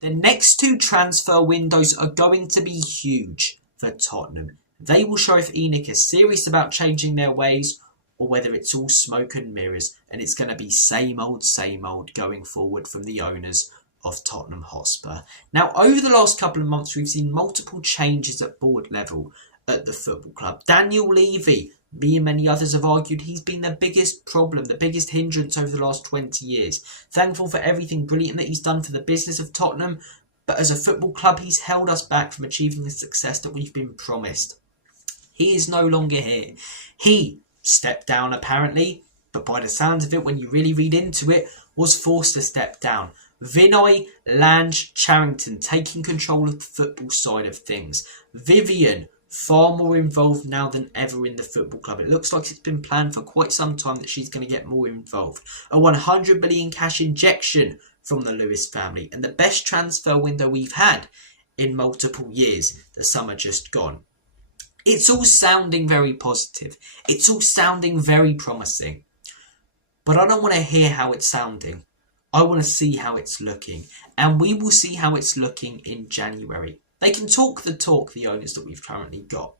The next two transfer windows are going to be huge for Tottenham. They will show if ENIC is serious about changing their ways or whether it's all smoke and mirrors and it's going to be same old going forward from the owners of Tottenham Hotspur. Now, over the last couple of months, we've seen multiple changes at board level at the football club. Daniel Levy, me and many others have argued he's been the biggest problem, the biggest hindrance over the last 20 years. Thankful for everything brilliant that he's done for the business of Tottenham, but as a football club, he's held us back from achieving the success that we've been promised. He is no longer here. He stepped down apparently, but by the sounds of it, when you really read into it, was forced to step down. Vinai, Lange, Charrington taking control of the football side of things. Vivian, far more involved now than ever in the football club. It looks like it's been planned for quite some time that she's going to get more involved. A 100 million cash injection from the Lewis family and the best transfer window we've had in multiple years, the summer just gone. It's all sounding very positive. It's all sounding very promising. But I don't want to hear how it's sounding. I want to see how it's looking. And we will see how it's looking in January. They can talk the talk, the owners that we've currently got.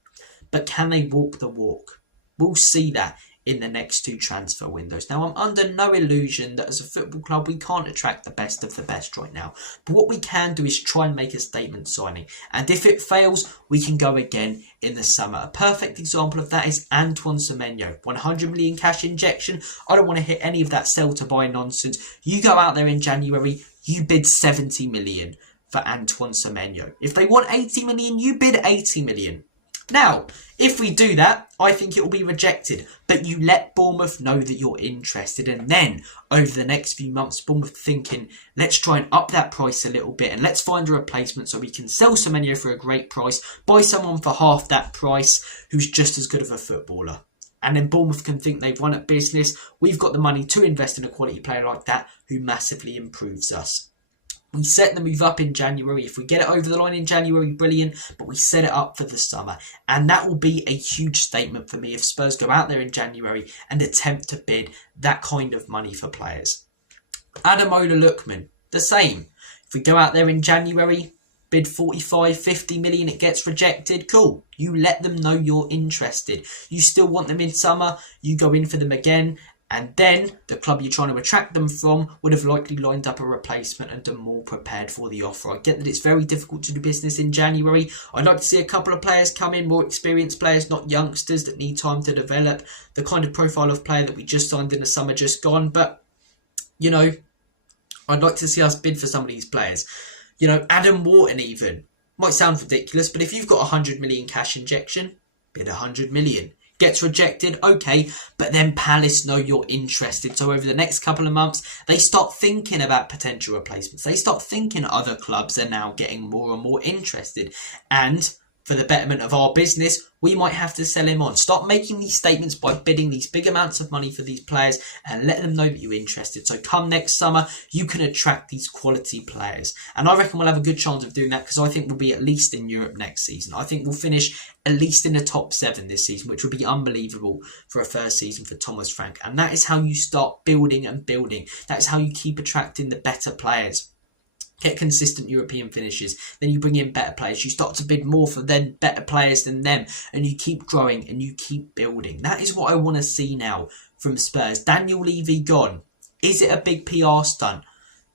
But can they walk the walk? We'll see that in the next two transfer windows. Now, I'm under no illusion that as a football club, we can't attract the best of the best right now. But what we can do is try and make a statement signing. And if it fails, we can go again in the summer. A perfect example of that is Antoine Semenyo. 100 million cash injection. I don't want to hit any of that sell to buy nonsense. You go out there in January, you bid 70 million for Antoine Semenyo. If they want 80 million, you bid 80 million. Now, if we do that, I think it will be rejected. But you let Bournemouth know that you're interested. And then, over the next few months, Bournemouth thinking, let's try and up that price a little bit. And let's find a replacement so we can sell Semenyo for a great price. Buy someone for half that price who's just as good of a footballer. And then Bournemouth can think they've won at business. We've got the money to invest in a quality player like that who massively improves us. We set the move up in January. If we get it over the line in January, brilliant. But we set it up for the summer. And that will be a huge statement for me if Spurs go out there in January and attempt to bid that kind of money for players. Ademola Lookman, the same. If we go out there in January, bid 45, 50 million, it gets rejected. Cool. You let them know you're interested. You still want them in summer. You go in for them again. And then the club you're trying to attract them from would have likely lined up a replacement and done more prepared for the offer. I get that it's very difficult to do business in January. I'd like to see a couple of players come in, more experienced players, not youngsters that need time to develop. The kind of profile of player that we just signed in the summer just gone. But, you know, I'd like to see us bid for some of these players. You know, Adam Wharton even. Might sound ridiculous, but if you've got 100 million cash injection, bid 100 million. Gets rejected, okay, but then Palace know you're interested. So over the next couple of months, they start thinking about potential replacements. They start thinking other clubs are now getting more and more interested. And for the betterment of our business, we might have to sell him on. Start making these statements by bidding these big amounts of money for these players and let them know that you're interested. So come next summer, you can attract these quality players. And I reckon we'll have a good chance of doing that because I think we'll be at least in Europe next season. I think we'll finish at least in the top 7 this season, which would be unbelievable for a first season for Thomas Frank. And that is how you start building and building. That is how you keep attracting the better players. Get consistent European finishes. Then you bring in better players. You start to bid more for then better players than them. And you keep growing and you keep building. That is what I want to see now from Spurs. Daniel Levy gone. Is it a big PR stunt?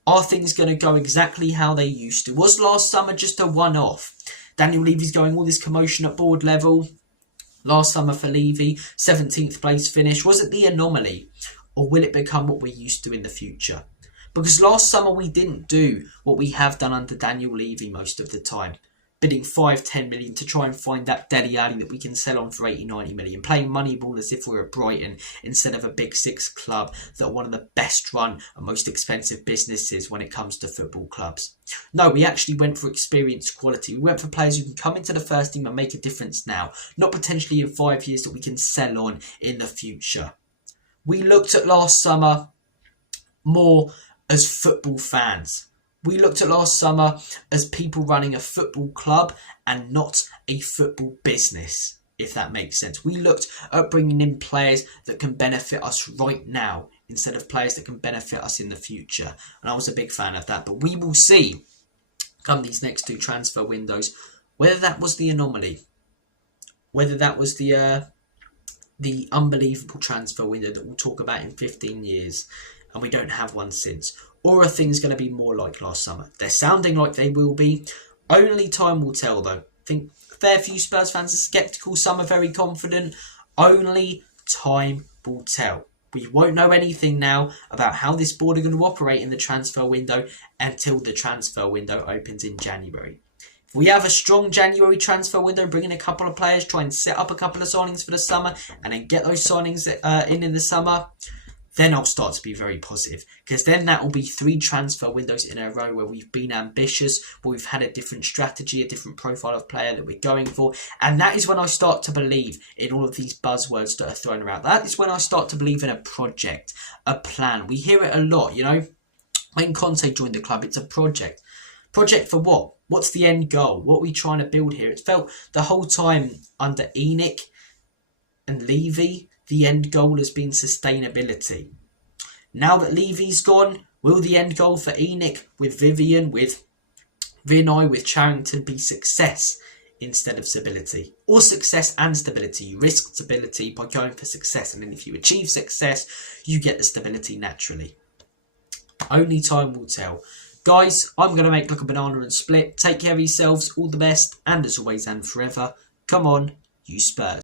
Are things going to go exactly how they used to? Was last summer just a one-off? Daniel Levy's going all this commotion at board level. Last summer for Levy, 17th place finish. Was it the anomaly? Or will it become what we're used to in the future? Because last summer we didn't do what we have done under Daniel Levy most of the time. Bidding 5-10 million to try and find that Dele Alli that we can sell on for 80-90 million. Playing Moneyball as if we're a Brighton instead of a Big Six club that are one of the best run and most expensive businesses when it comes to football clubs. No, we actually went for experience quality. We went for players who can come into the first team and make a difference now. Not potentially in 5 years that we can sell on in the future. We looked at last summer more as football fans. We looked at last summer as people running a football club and not a football business, if that makes sense. We looked at bringing in players that can benefit us right now instead of players that can benefit us in the future. And I was a big fan of that. But we will see come these next two transfer windows, whether that was the anomaly, whether that was the unbelievable transfer window that we'll talk about in 15 years and we don't have one since, or are things going to be more like last summer? They're sounding like they will be. Only time will tell, though. I think a fair few Spurs fans are sceptical, some are very confident. Only time will tell. We won't know anything now about how this board are going to operate in the transfer window until the transfer window opens in January. If we have a strong January transfer window, bring in a couple of players, try and set up a couple of signings for the summer, and then get those signings in the summer, then I'll start to be very positive. Because then that will be 3 transfer windows in a row where we've been ambitious, where we've had a different strategy, a different profile of player that we're going for. And that is when I start to believe in all of these buzzwords that are thrown around. That is when I start to believe in a project, a plan. We hear it a lot, you know. When Conte joined the club, it's a project. Project for what? What's the end goal? What are we trying to build here? It felt the whole time under Enoch and Levy, the end goal has been sustainability. Now that Levy's gone, will the end goal for Enoch, with Vivian, with Vinai, with Charrington be success instead of stability? Or success and stability? You risk stability by going for success, and then if you achieve success, you get the stability naturally. Only time will tell. Guys, I'm going to make like a banana and split. Take care of yourselves, all the best, and as always and forever, come on, you Spurs.